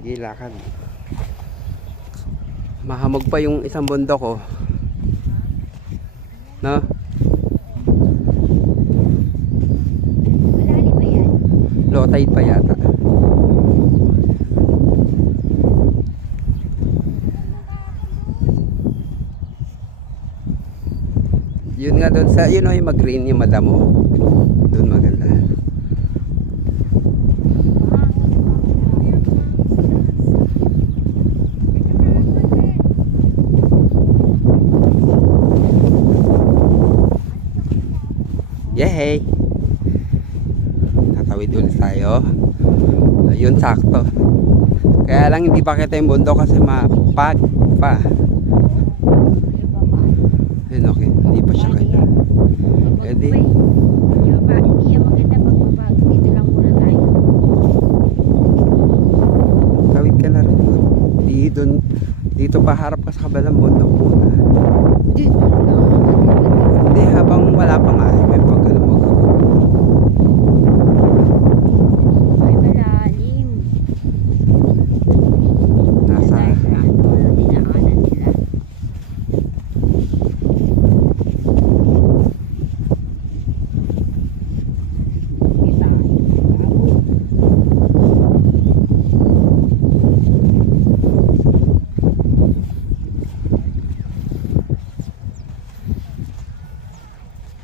Sige, lakad. Mahamog pa yung isang bundok ko. No? Yan? Low tide pa yata. Yun nga doon sa, yun o yung mag-green yung madamo. Doon maganda. Yay! Tatawid ulit tayo. Ayun, sakto. Kaya lang hindi pa kita yung bundok kasi mapag pa. Ayun, okay. Hindi pa siya kaya. Pwede. Dito. Tawid ka na rin doon. Di doon. Dito pa harap ka sa kabalang bundok muna. Dito na. Hindi, habang wala pa nga. eh, May pag ano mag Ay, malalim. Nasa, Dahil sa ano, dinaanan nila. Kita.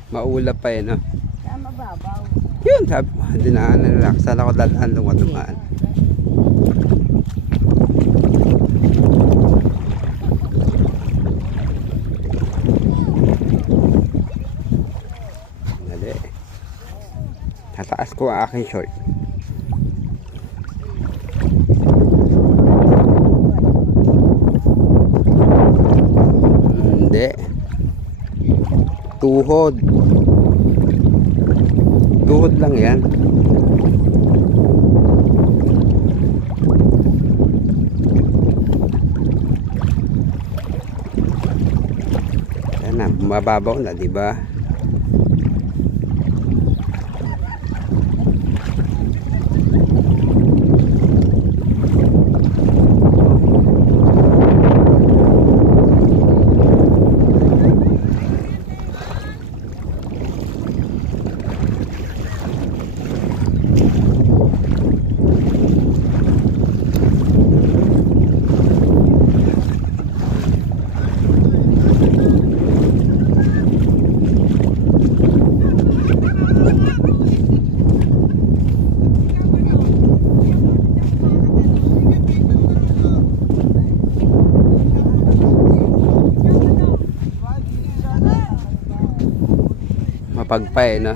Maulap pa eh, no? Sa mababaw. Yun, sabi ko, dinaanan nila. Saan ako dalaan nung dumaan. Dali. Tataas ko ang aking short. Hindi. Tuhod. Tuhod lang yan. Yan na, mababaw na, di Mapagpay, no?